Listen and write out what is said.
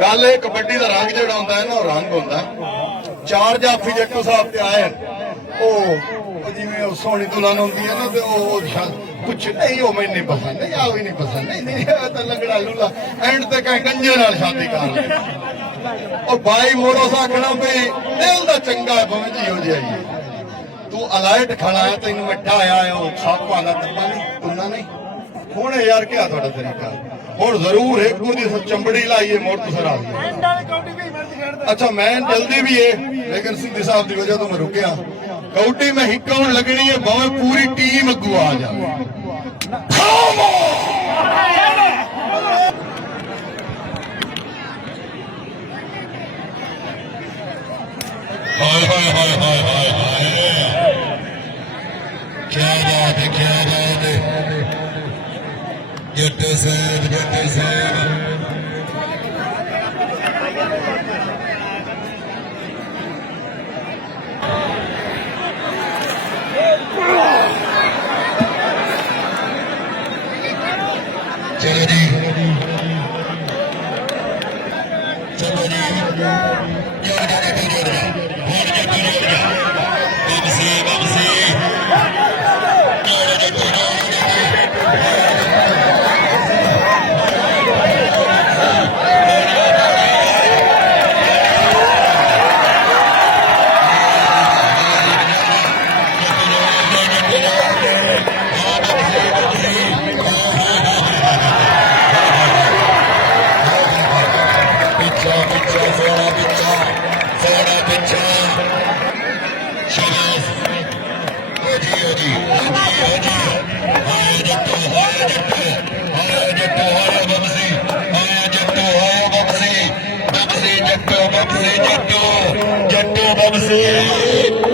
ਗੱਲ ਇਹ ਕਬੱਡੀ ਦਾ ਰੰਗ ਜਿਹੜਾ ਹੁੰਦਾ ਹੈ ਨਾ ਉਹ ਰੰਗ ਹੁੰਦਾ ਚਾਰ ਜਾਫੀ ਜੱਟੂ ਸਾਹਿਬ ਤੇ ਆਏ ਉਹ ਜਿਵੇਂ ਉਹ ਸੋਹਣੀ ਦੁਲਹਨ ਹੁੰਦੀ ਹੈ ਨਾ ਤੇ ਉਹ ਕੁਛ ਨਹੀਂ ਉਹ ਮੈਨੂੰ ਨਹੀਂ ਪਸੰਦ ਨਹੀਂ ਆ ਵੀ ਨਹੀਂ ਪਸੰਦ ਨਹੀਂ ਤਾਂ ਲੰਗੜਾ ਲੂਲਾ ਐਂਡ ਤੇ ਕਹੇ ਗੰਜੇ ਨਾਲ ਸ਼ਾਦੀ ਕਰ ਉਹ ਬਾਈ ਮੋੜੋ ਸਾਖਣਾ ਵੀ ਦਿਲ ਦਾ ਚੰਗਾ ਹੈ ਭਾਵੇਂ ਜੀ ਹੋ ਜਾਈਏ ਤੂੰ ਅਲਾਈਟ ਖੜਾ ਹੈ ਤੈਨੂੰ ਮਿੱਠਾ ਆਇਆ ਉਹ ਸਾਪਾਂ ਦਾ ਡੱਬਾ ਨਹੀਂ ਕੁੰਨਾ ਨਹੀਂ ਹੁਣ ਯਾਰ ਕਿਆ ਤੁਹਾਡਾ ਤਰੀਕਾ ਹੁਣ ਜ਼ਰੂਰ ਇੱਕ ਉਹਦੀ ਚੰਬੜੀ ਲਾਈਏ ਮੋੜ ਤੁਸਰਾ अच्छा मैं जल्दी भी है लेकिन सिद्धि साहब की वजह तो मैं रुकया कौटी में हिक्काउन लगनी है भावे पूरी टीम अगू आ जाए क्या बात है जट्टू साहब चलो जी चलो जी जट्टू बमसी